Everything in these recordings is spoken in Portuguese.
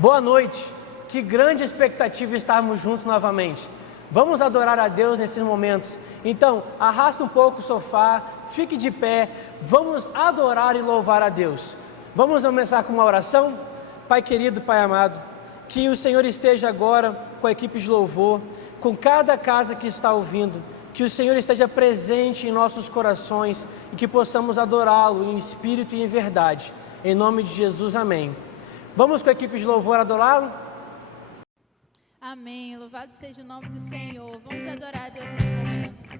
Boa noite, que grande expectativa estarmos juntos novamente. Vamos adorar a Deus nesses momentos. Então, arrasta um pouco o sofá, fique de pé, vamos adorar e louvar a Deus. Vamos começar com uma oração? Pai querido, Pai amado, que o Senhor esteja agora com a equipe de louvor, com cada casa que está ouvindo, que o Senhor esteja presente em nossos corações e que possamos adorá-lo em espírito e em verdade. Em nome de Jesus, amém. Vamos com a equipe de louvor adorá-lo? Amém. Louvado seja o nome do Senhor. Vamos adorar a Deus nesse momento.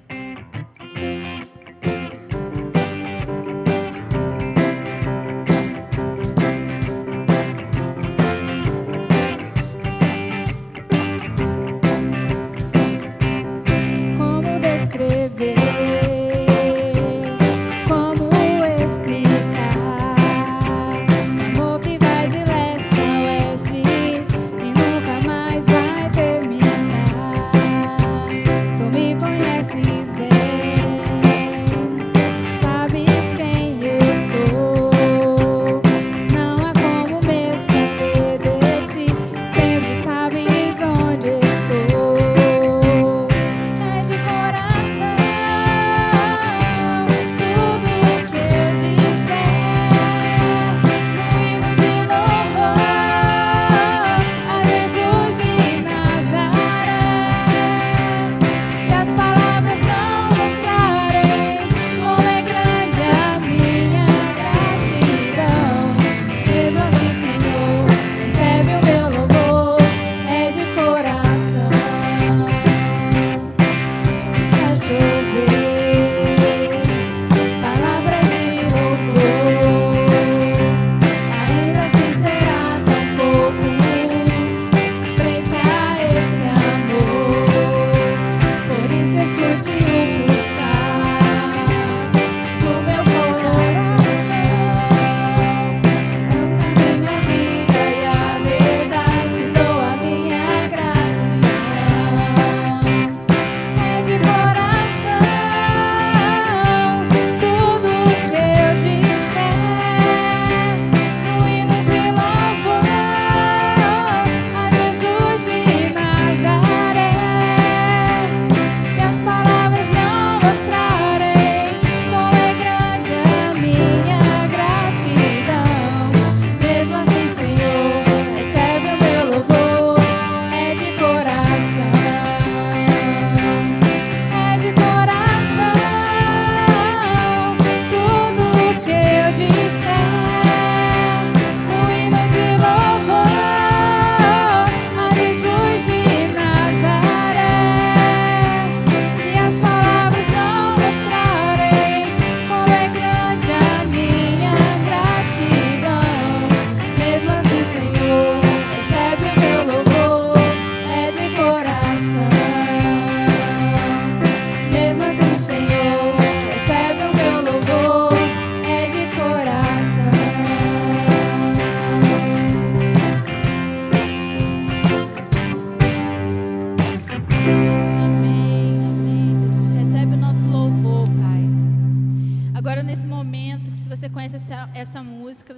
Como descrever?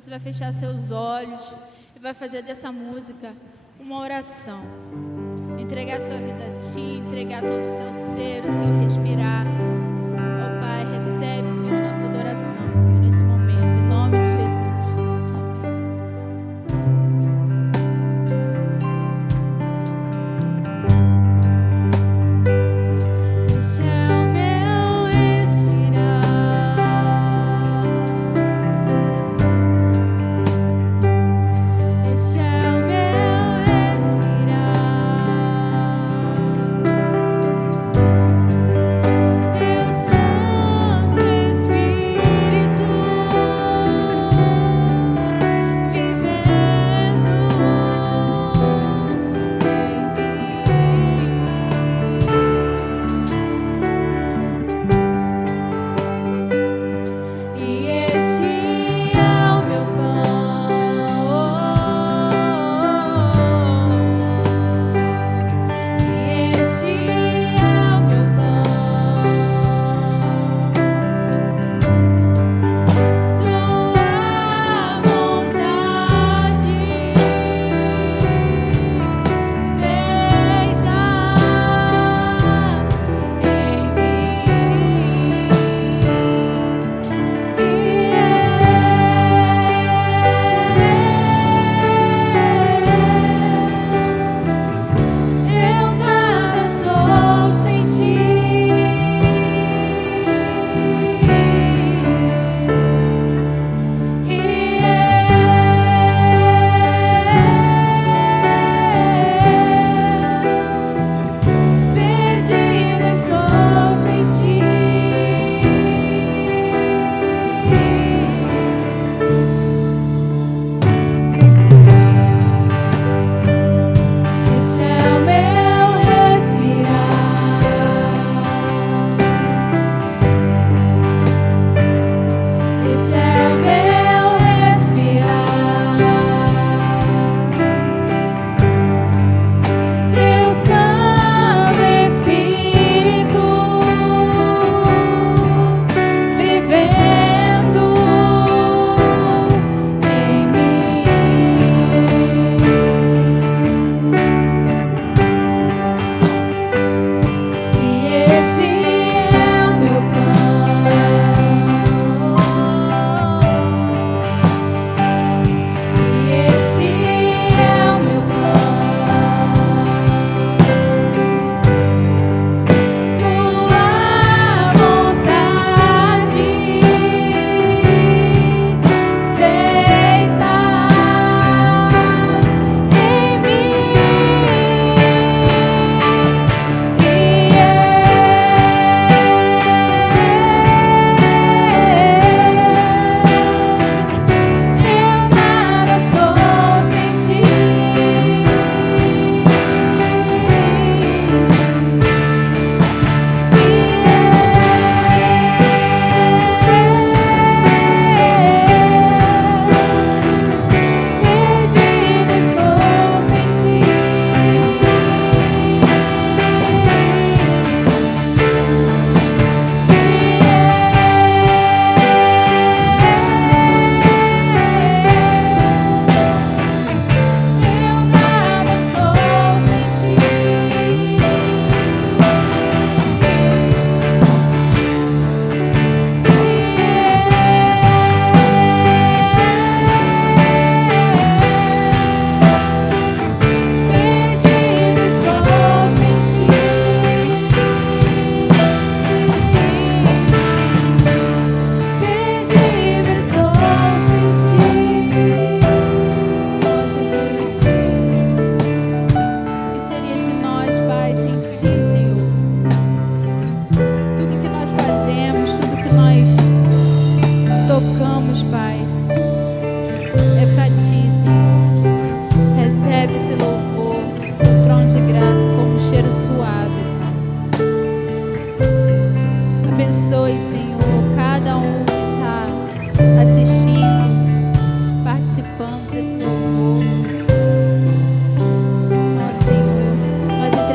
Você vai fechar seus olhos e vai fazer dessa música uma oração. Entregar sua vida a Ti, entregar todo o seu ser, o seu respirar. Ó Pai, recebe, Senhor, nossa adoração, Senhor, nesse momento, em nome de Jesus. Espírito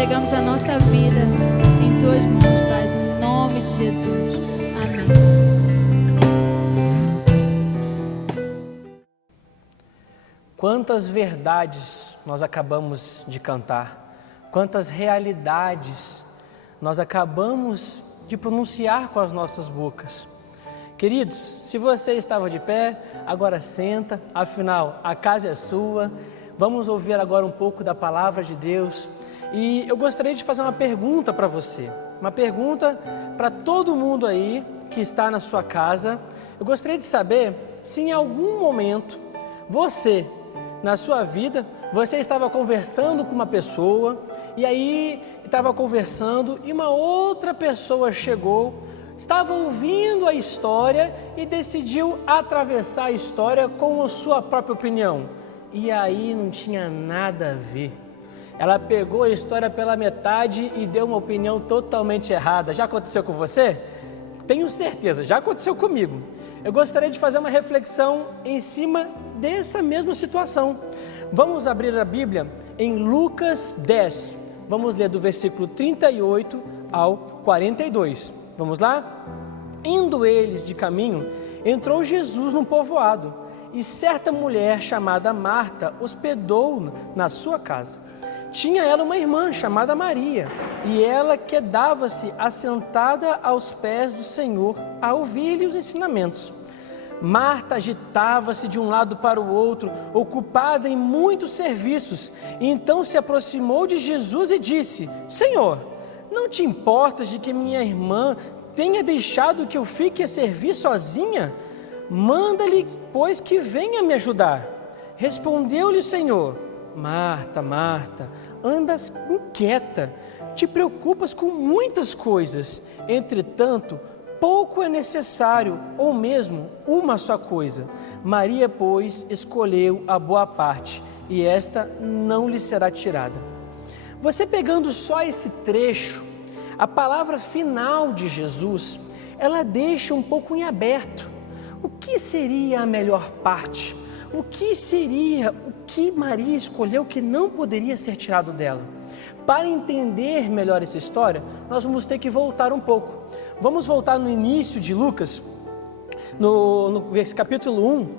entregamos a nossa vida em Tuas mãos, Pai, em nome de Jesus. Amém. Quantas verdades nós acabamos de cantar, quantas realidades nós acabamos de pronunciar com as nossas bocas. Queridos, se você estava de pé, agora senta, afinal a casa é sua. Vamos ouvir agora um pouco da palavra de Deus. E eu gostaria de fazer uma pergunta para você, uma pergunta para todo mundo aí que está na sua casa. Eu gostaria de saber se em algum momento você, na sua vida, você estava conversando com uma pessoa e aí estava conversando e uma outra pessoa chegou, estava ouvindo a história e decidiu atravessar a história com a sua própria opinião. E aí não tinha nada a ver. Ela pegou a história pela metade e deu uma opinião totalmente errada. Já aconteceu com você? Tenho certeza, já aconteceu comigo. Eu gostaria de fazer uma reflexão em cima dessa mesma situação. Vamos abrir a Bíblia em Lucas 10. Vamos ler do versículo 38 ao 42. Vamos lá? Indo eles de caminho, entrou Jesus num povoado, e certa mulher chamada Marta hospedou-o na sua casa. Tinha ela uma irmã chamada Maria, e ela quedava-se assentada aos pés do Senhor a ouvir-lhe os ensinamentos. Marta agitava-se de um lado para o outro, ocupada em muitos serviços, e então se aproximou de Jesus e disse: Senhor, não te importas de que minha irmã tenha deixado que eu fique a servir sozinha? Manda-lhe, pois, que venha me ajudar. Respondeu-lhe o Senhor: Marta, Marta, andas inquieta, te preocupas com muitas coisas. Entretanto, pouco é necessário, ou mesmo uma só coisa. Maria, pois, escolheu a boa parte, e esta não lhe será tirada. Você pegando só esse trecho, a palavra final de Jesus, ela deixa um pouco em aberto. O que seria a melhor parte? O que seria o que Maria escolheu que não poderia ser tirado dela? Para entender melhor essa história, nós vamos ter que voltar um pouco. Vamos voltar no início de Lucas, no capítulo 1,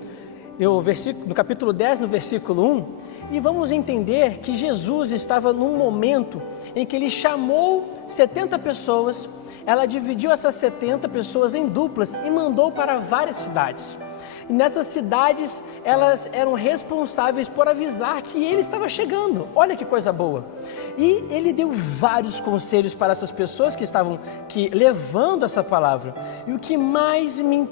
no capítulo 10, no versículo 1, e vamos entender que Jesus estava num momento em que ele chamou 70 pessoas, ela dividiu essas 70 pessoas em duplas e mandou para várias cidades. E nessas cidades, elas eram responsáveis por avisar que ele estava chegando. Olha que coisa boa. E ele deu vários conselhos para essas pessoas que estavam levando essa palavra. E o que mais me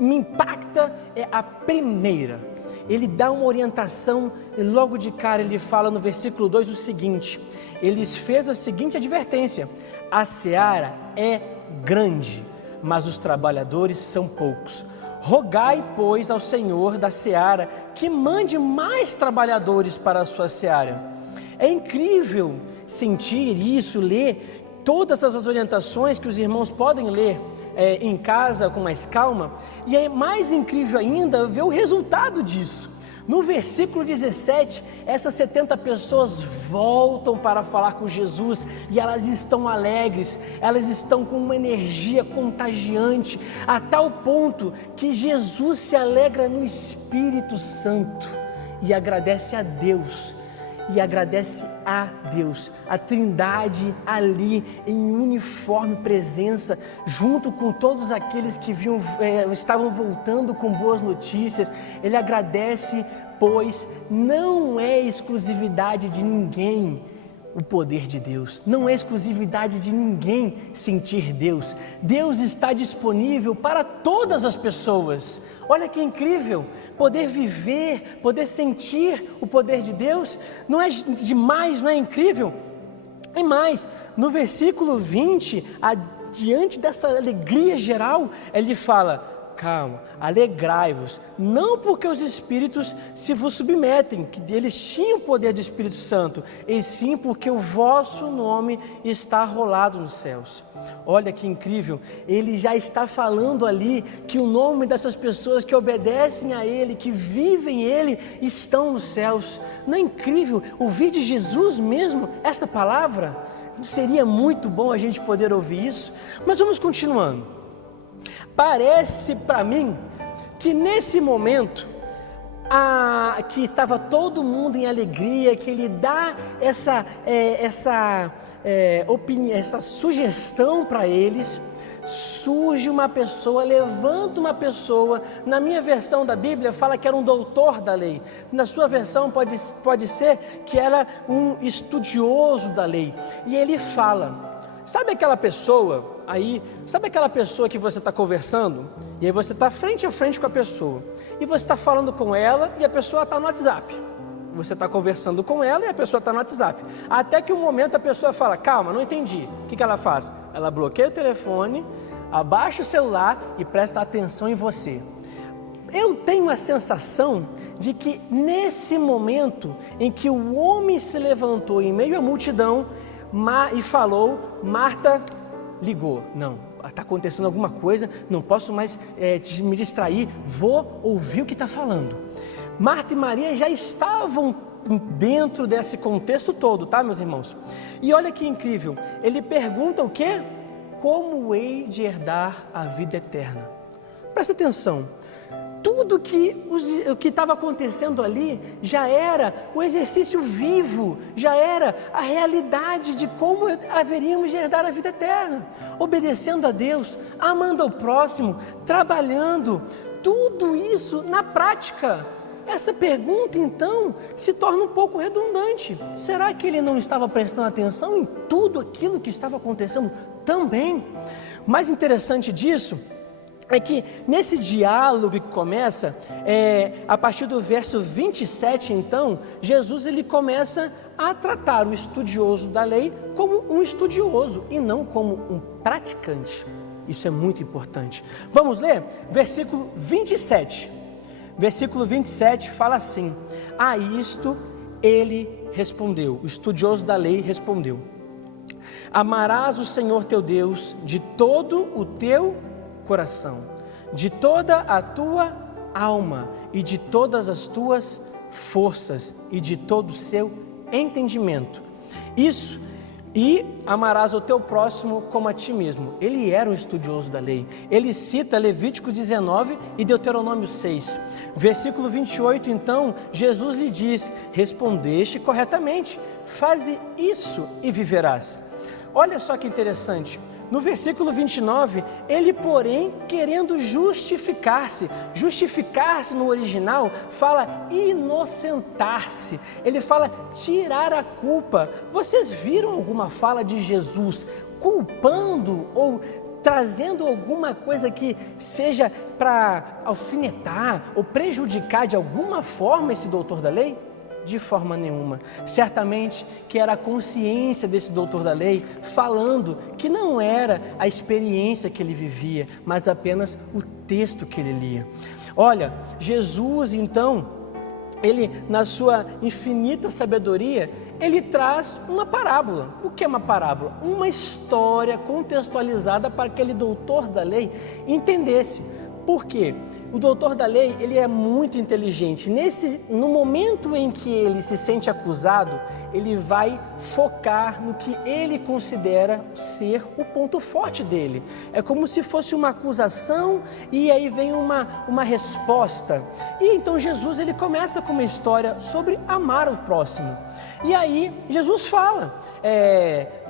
impacta é a primeira. Ele dá uma orientação e logo de cara ele fala no versículo 2 o seguinte: ele fez a seguinte advertência: a seara é grande, mas os trabalhadores são poucos. Rogai, pois, ao Senhor da seara que mande mais trabalhadores para a sua seara. É incrível sentir isso, ler todas essas orientações que os irmãos podem ler em casa com mais calma. E é mais incrível ainda ver o resultado disso. No versículo 17, essas 70 pessoas voltam para falar com Jesus e elas estão alegres, elas estão com uma energia contagiante, a tal ponto que Jesus se alegra no Espírito Santo e agradece a Deus. A Trindade ali em uniforme presença, junto com todos aqueles que estavam voltando com boas notícias. Ele agradece, pois não é exclusividade de ninguém o poder de Deus, não é exclusividade de ninguém sentir Deus. Deus está disponível para todas as pessoas. Olha que incrível, poder viver, poder sentir o poder de Deus, não é demais, não é incrível? E mais, no versículo 20, diante dessa alegria geral, ele fala: calma, alegrai-vos, não porque os espíritos se vos submetem, que eles tinham o poder do Espírito Santo, e sim porque o vosso nome está rolado nos céus. Olha que incrível, ele já está falando ali que o nome dessas pessoas que obedecem a ele, que vivem ele, estão nos céus. Não é incrível ouvir de Jesus mesmo esta palavra? Seria muito bom a gente poder ouvir isso, mas vamos continuando. Parece para mim que nesse momento, que estava todo mundo em alegria, que ele dá essa sugestão para eles, surge uma pessoa, levanta uma pessoa. Na minha versão da Bíblia fala que era um doutor da lei, na sua versão pode ser que era um estudioso da lei, e ele fala, sabe aquela pessoa que você está conversando, e aí você está frente a frente com a pessoa, e você está falando com ela, e a pessoa está no WhatsApp, você está conversando com ela, e a pessoa está no WhatsApp, até que um momento a pessoa fala, calma, não entendi, o que ela faz? Ela bloqueia o telefone, abaixa o celular e presta atenção em você. Eu tenho a sensação de que nesse momento em que o homem se levantou em meio à multidão e falou, Marta ligou, não, está acontecendo alguma coisa, não posso mais me distrair, vou ouvir o que está falando. Marta e Maria já estavam dentro desse contexto todo, tá, meus irmãos? E olha que incrível, ele pergunta o quê? Como hei de herdar a vida eterna? Presta atenção, tudo o que estava acontecendo ali já era o exercício vivo, já era a realidade de como haveríamos de herdar a vida eterna, obedecendo a Deus, amando ao próximo, trabalhando, tudo isso na prática. Essa pergunta, então, se torna um pouco redundante. Será que ele não estava prestando atenção em tudo aquilo que estava acontecendo também? O mais interessante disso é que nesse diálogo que começa, a partir do verso 27, então, Jesus ele começa a tratar o estudioso da lei como um estudioso e não como um praticante. Isso é muito importante. Vamos ler? Versículo 27. Versículo 27 fala assim, a isto ele respondeu, o estudioso da lei respondeu, amarás o Senhor teu Deus de todo o teu coração, de toda a tua alma e de todas as tuas forças e de todo o seu entendimento. Isso, e amarás o teu próximo como a ti mesmo. Ele era um estudioso da lei. Ele cita Levítico 19 e Deuteronômio 6. Versículo 28, então, Jesus lhe diz, respondeste corretamente, faze isso e viverás. Olha só que interessante. No versículo 29, ele, porém, querendo justificar-se no original, fala inocentar-se, ele fala tirar a culpa. Vocês viram alguma fala de Jesus culpando ou trazendo alguma coisa que seja para alfinetar ou prejudicar de alguma forma esse doutor da lei? De forma nenhuma. Certamente que era a consciência desse doutor da lei falando que não era a experiência que ele vivia, mas apenas o texto que ele lia. Olha, Jesus então, ele na sua infinita sabedoria, ele traz uma parábola. O que é uma parábola? Uma história contextualizada para que aquele doutor da lei entendesse. Por quê? O doutor da lei, ele é muito inteligente. No momento em que ele se sente acusado, ele vai focar no que ele considera ser o ponto forte dele. É como se fosse uma acusação e aí vem uma resposta. E então Jesus, ele começa com uma história sobre amar o próximo. E aí Jesus fala,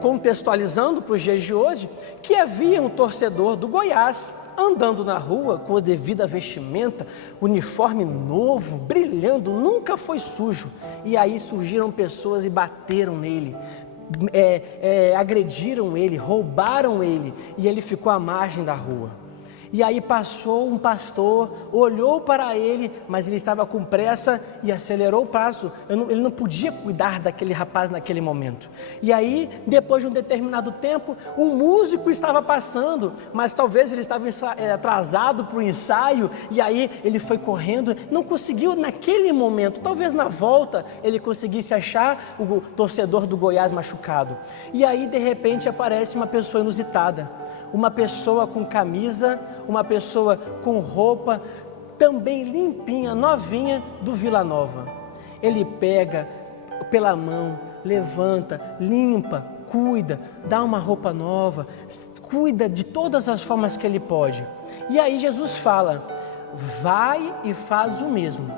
contextualizando para os dias de hoje, que havia um torcedor do Goiás, andando na rua com a devida vestimenta, uniforme novo, brilhando, nunca foi sujo. E aí surgiram pessoas e bateram nele, agrediram ele, roubaram ele, e ele ficou à margem da rua. E aí passou um pastor, olhou para ele, mas ele estava com pressa e acelerou o passo. Ele não podia cuidar daquele rapaz naquele momento. E aí, depois de um determinado tempo, um músico estava passando, mas talvez ele estava atrasado para o ensaio, e aí ele foi correndo, não conseguiu naquele momento, talvez na volta ele conseguisse achar o torcedor do Goiás machucado. E aí, de repente, aparece uma pessoa inusitada. Uma pessoa com camisa, uma pessoa com roupa, também limpinha, novinha, do Vila Nova. Ele pega pela mão, levanta, limpa, cuida, dá uma roupa nova, cuida de todas as formas que ele pode. E aí Jesus fala, vai e faz o mesmo.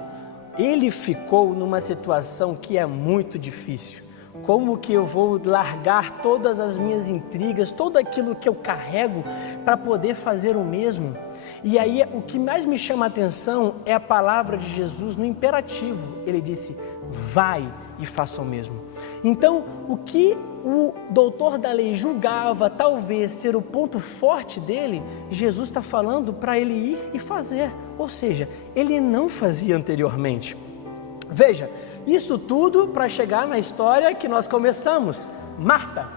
Ele ficou numa situação que é muito difícil. Como que eu vou largar todas as minhas intrigas, tudo aquilo que eu carrego para poder fazer o mesmo? E aí o que mais me chama a atenção é a palavra de Jesus no imperativo. Ele disse, vai e faça o mesmo. Então o que o doutor da lei julgava talvez ser o ponto forte dele, Jesus está falando para ele ir e fazer. Ou seja, ele não fazia anteriormente. Veja, isso tudo para chegar na história que nós começamos, Marta.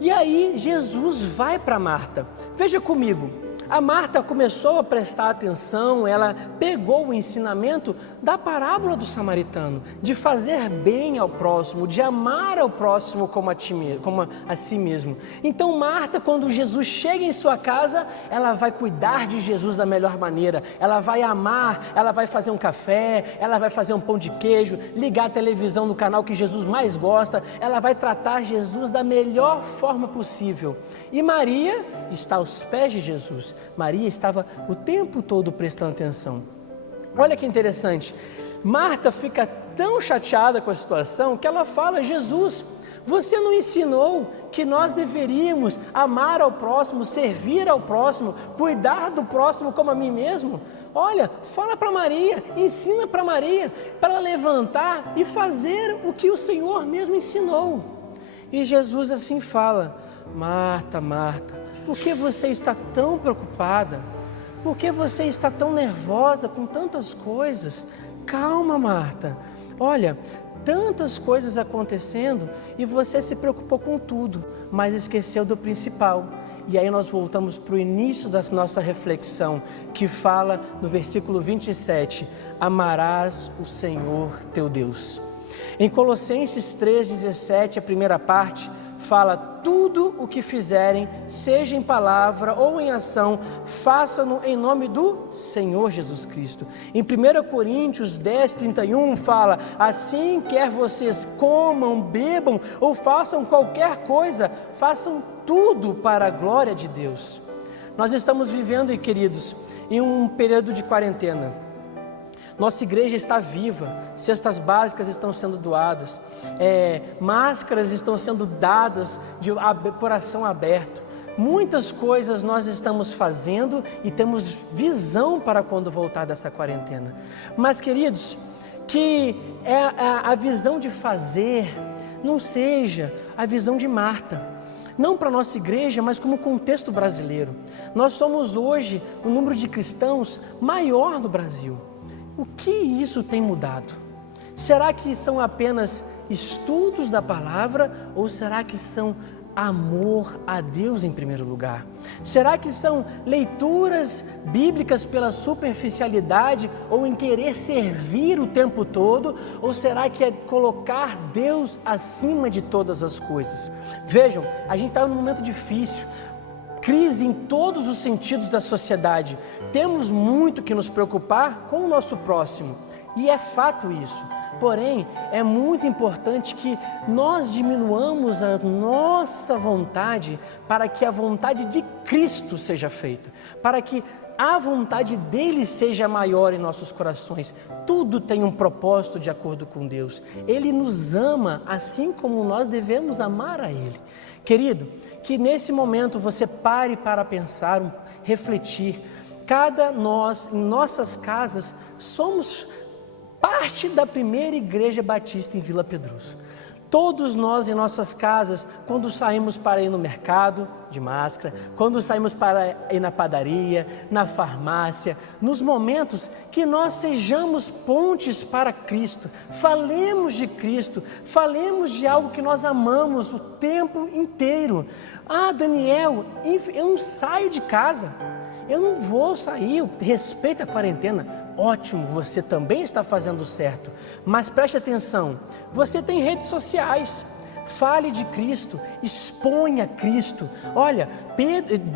E aí Jesus vai para Marta. Veja comigo, a Marta começou a prestar atenção, ela pegou o ensinamento da parábola do samaritano, de fazer bem ao próximo, de amar ao próximo como a si mesmo. Então Marta, quando Jesus chega em sua casa, ela vai cuidar de Jesus da melhor maneira, ela vai amar, ela vai fazer um café, ela vai fazer um pão de queijo, ligar a televisão no canal que Jesus mais gosta, ela vai tratar Jesus da melhor forma possível. E Maria está aos pés de Jesus. Maria estava o tempo todo prestando atenção. Olha que interessante, Marta fica tão chateada com a situação que ela fala, Jesus, você não ensinou que nós deveríamos amar ao próximo, servir ao próximo, cuidar do próximo como a mim mesmo? Olha, fala para Maria, ensina para Maria, para ela levantar e fazer o que o Senhor mesmo ensinou. E Jesus assim fala, Marta, Marta, por que você está tão preocupada? Por que você está tão nervosa com tantas coisas? Calma, Marta. Olha, tantas coisas acontecendo e você se preocupou com tudo, mas esqueceu do principal. E aí nós voltamos para o início da nossa reflexão, que fala no versículo 27, amarás o Senhor teu Deus. Em Colossenses 3,17, a primeira parte, fala, tudo o que fizerem, seja em palavra ou em ação, façam-no em nome do Senhor Jesus Cristo. Em 1 Coríntios 10:31 fala, assim quer vocês comam, bebam ou façam qualquer coisa, façam tudo para a glória de Deus. Nós estamos vivendo, queridos, em um período de quarentena. Nossa igreja está viva, cestas básicas estão sendo doadas, máscaras estão sendo dadas de coração aberto. Muitas coisas nós estamos fazendo e temos visão para quando voltar dessa quarentena. Mas, queridos, que a visão de fazer não seja a visão de Marta. Não para a nossa igreja, mas como contexto brasileiro. Nós somos hoje o número de cristãos maior do Brasil. O que isso tem mudado? Será que são apenas estudos da palavra ou será que são amor a Deus em primeiro lugar? Será que são leituras bíblicas pela superficialidade ou em querer servir o tempo todo? Ou será que é colocar Deus acima de todas as coisas? Vejam, a gente está num momento difícil. Crise em todos os sentidos da sociedade. Temos muito que nos preocupar com o nosso próximo. E é fato isso. Porém, é muito importante que nós diminuamos a nossa vontade para que a vontade de Cristo seja feita. Para que a vontade dele seja maior em nossos corações. Tudo tem um propósito de acordo com Deus. Ele nos ama assim como nós devemos amar a Ele. Querido, que nesse momento você pare para pensar, refletir. Nós, em nossas casas, somos parte da primeira igreja batista em Vila Pedroso. Todos nós em nossas casas, quando saímos para ir no mercado, de máscara, quando saímos para ir na padaria, na farmácia, nos momentos que nós sejamos pontes para Cristo, falemos de Cristo, falemos de algo que nós amamos o tempo inteiro. Ah, Daniel, eu não saio de casa, eu não vou sair, respeita a quarentena. Ótimo, você também está fazendo certo, mas preste atenção, você tem redes sociais, fale de Cristo, exponha Cristo. Olha,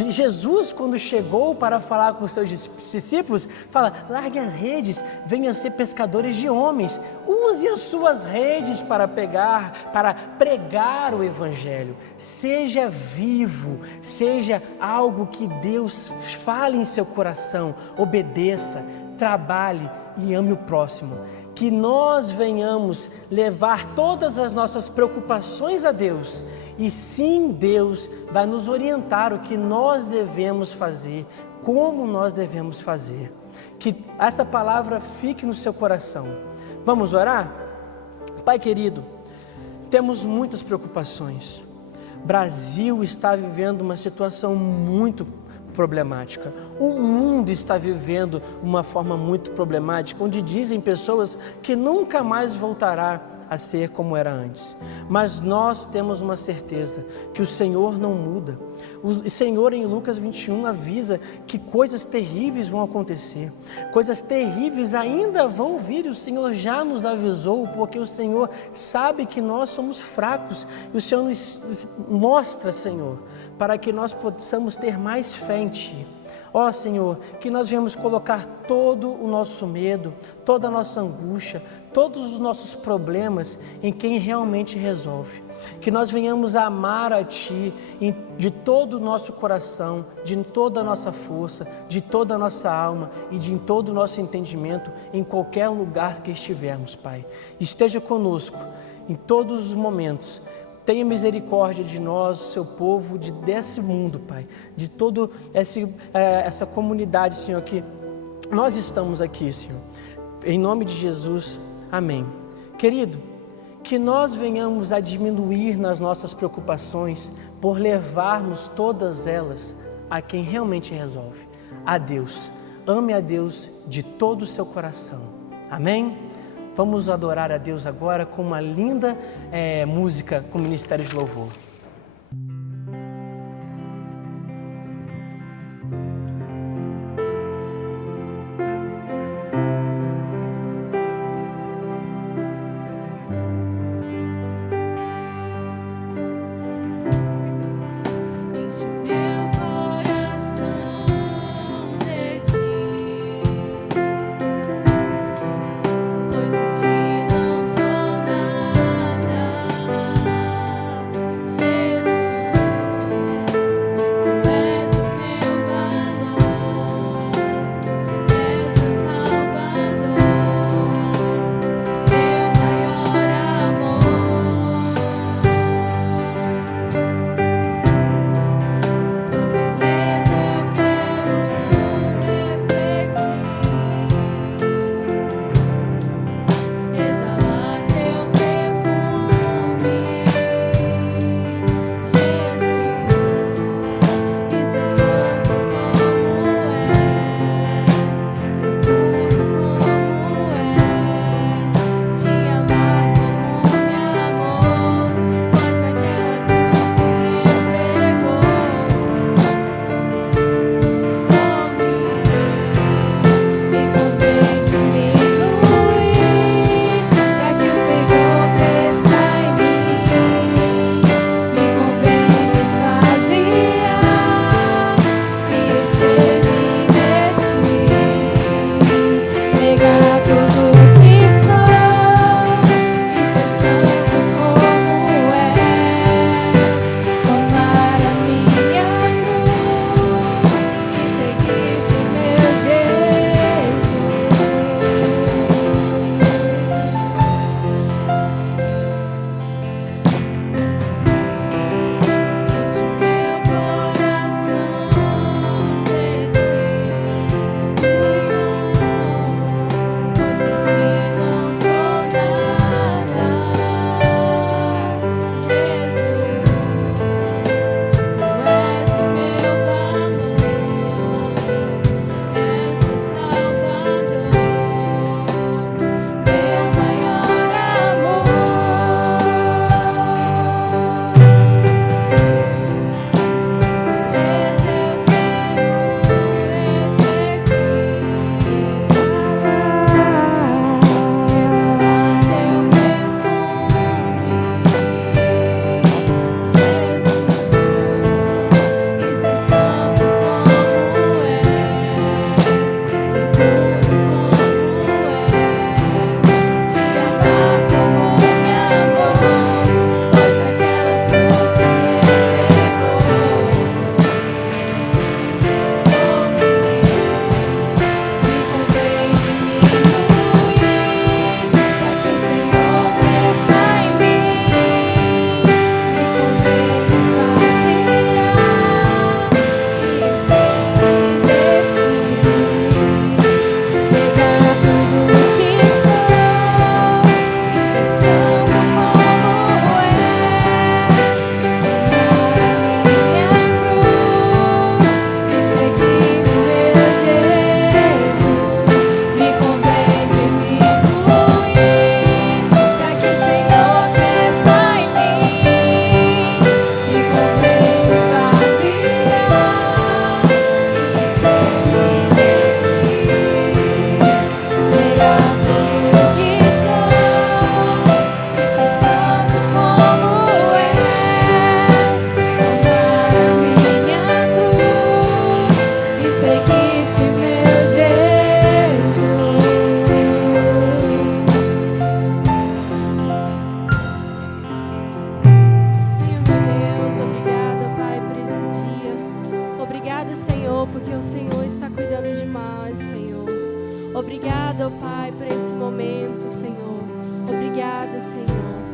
Jesus quando chegou para falar com os seus discípulos, fala, largue as redes, venham ser pescadores de homens, use as suas redes para pregar o Evangelho, seja vivo, seja algo que Deus fale em seu coração, obedeça, trabalhe e ame o próximo. Que nós venhamos levar todas as nossas preocupações a Deus e sim, Deus vai nos orientar o que nós devemos fazer, como nós devemos fazer. Que essa palavra fique no seu coração. Vamos orar? Pai querido, temos muitas preocupações. O Brasil está vivendo uma situação muito problemática. O mundo está vivendo uma forma muito problemática, onde dizem pessoas que nunca mais voltará a ser como era antes. Mas nós temos uma certeza, que o Senhor não muda. O Senhor em Lucas 21 avisa que coisas terríveis vão acontecer. Coisas terríveis ainda vão vir, o Senhor já nos avisou, porque o Senhor sabe que nós somos fracos. E o Senhor nos mostra, Senhor, para que nós possamos ter mais fé em Ti. Ó Senhor, que nós venhamos colocar todo o nosso medo, toda a nossa angústia, todos os nossos problemas em quem realmente resolve. Que nós venhamos a amar a Ti de todo o nosso coração, de toda a nossa força, de toda a nossa alma e de todo o nosso entendimento em qualquer lugar que estivermos, Pai. Esteja conosco em todos os momentos. Tenha misericórdia de nós, seu povo, desse mundo, Pai, de toda essa comunidade, Senhor, que nós estamos aqui, Senhor. Em nome de Jesus, amém. Querido, que nós venhamos a diminuir nas nossas preocupações por levarmos todas elas a quem realmente resolve, a Deus. Ame a Deus de todo o seu coração. Amém? Vamos adorar a Deus agora com uma linda música com o Ministério de Louvor. Pois porque o Senhor está cuidando de nós, Senhor. Obrigada, ó Pai, por esse momento, Senhor. Obrigada, Senhor.